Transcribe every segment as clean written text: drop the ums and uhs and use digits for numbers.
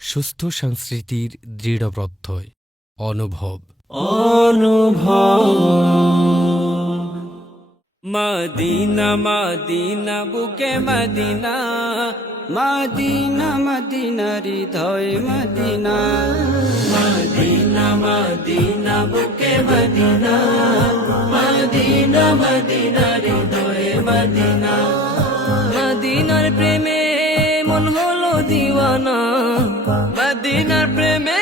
সুস্থ সংস্কৃতির দৃঢ় প্রত্যয় অনুভব। মদিনা মদিনা বুকে মদিনা, মদিনা মদিনা হৃদয় মদিনা, মদিনা মদিনা বুকে মদিনা, মদিনা মদিনা হৃদয় মদিনা। মদিনার প্রেমে মন হলো দিওয়ানা, মদিনার প্রেমে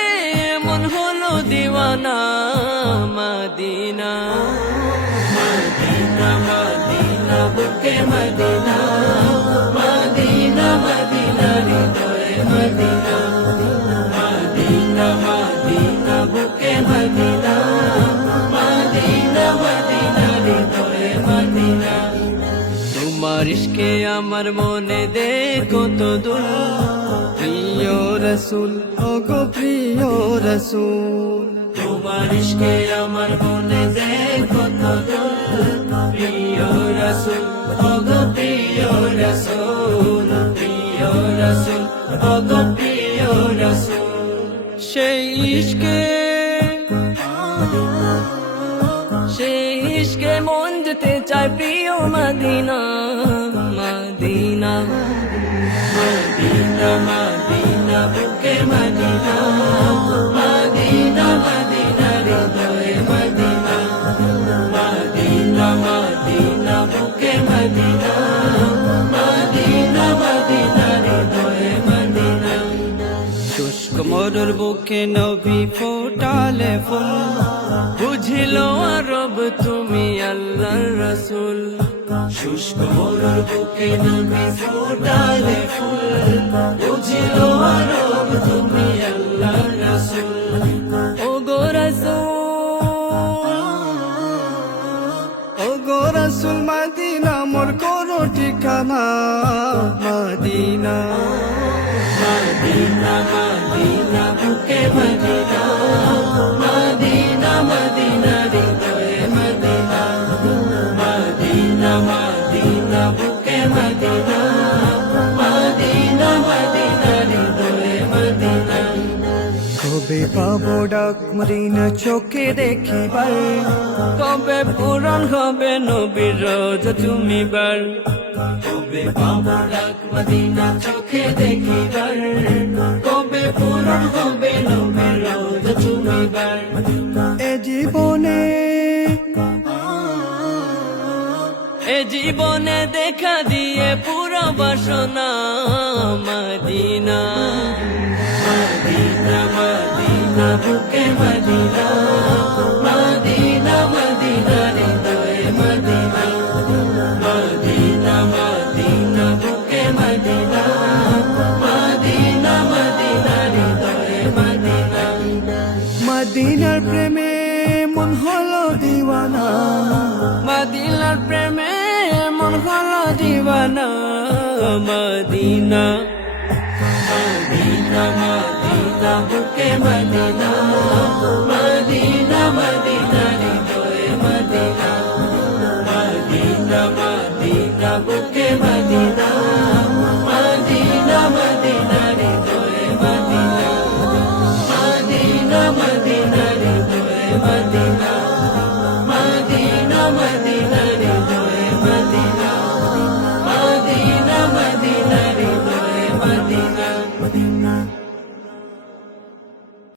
মন হলো দিওয়ানা। মদিনা মদিনা মদিনা বুকে মদিনা, মদিনা মদিনা হৃদয় মদিনা, মদিনা মদিনা বুকে মদিনা, মদিনা মদিনা হৃদয় মদিনা। তোমার ইশকে আমার মনে দে কত দূর, প্রিয় রসুল ওগো প্রিয় রসুল। তোমার ইশকে আমার মনে দে কত দূর, প্রিয় রসুল ওগো প্রিয় রসুল, প্রিয় রসুল ওগো প্রিয় রসুল। সেই ইশকে মন যেতে চায় প্রিয় মদিনা, মদিনা মদিনা মদিনা বুকে মদিনা, মদিনা মদিনা হৃদয় মদিনা, মদিনা মদিনা বুকে মদিনা, মদিনা মদিনা হৃদয় মদিনা। শুষ্ক মরুর বুকে নবী ফোটালে ফুল, বুঝিল আরব তুমি আল্লাহর রসুল। শুষ্ক মরুর বুকে নবী ফোটালে ফুল, বুঝিল আরব তুমি আল্লাহর রসুল। ওগো রসুল মদিনা মোর কোনো ঠিকানা, মদিনা মদিনা মদিনা বুকে মদিনা, মদিনা মদিনা হৃদয় মদিনা, মদিনা মদিনা বুকে মদিনা, মদিনা মদিনা হৃদয় মদিনা। কবে পাবো ডাক মদিনা চোখে দেখিবার, কবে পূরণ হবে নবীর রোজা তুমি বার। কবে পাবো ডাক মদিনা চোখে দেখিবার, কবে পূরণ হবে নবীর রোজা তুমি বার। এ জীবনে দেখা দিয়ে পুরো বাসনা, মদিনা মদিনা মদিনা বুকে মদিনা, মদিনা মদিনা হৃদয় মদিনা, মদিনা মদিনা বুকে মদিনা, মদিনা মদিনা হৃদয় মদিনা। মদিনার প্রেমে মন হলো দিওয়ানা, মদিনার প্রেমে মন হলো দিওয়ানা। মদিনা মদিনা মদিনা বুকে মদিনা,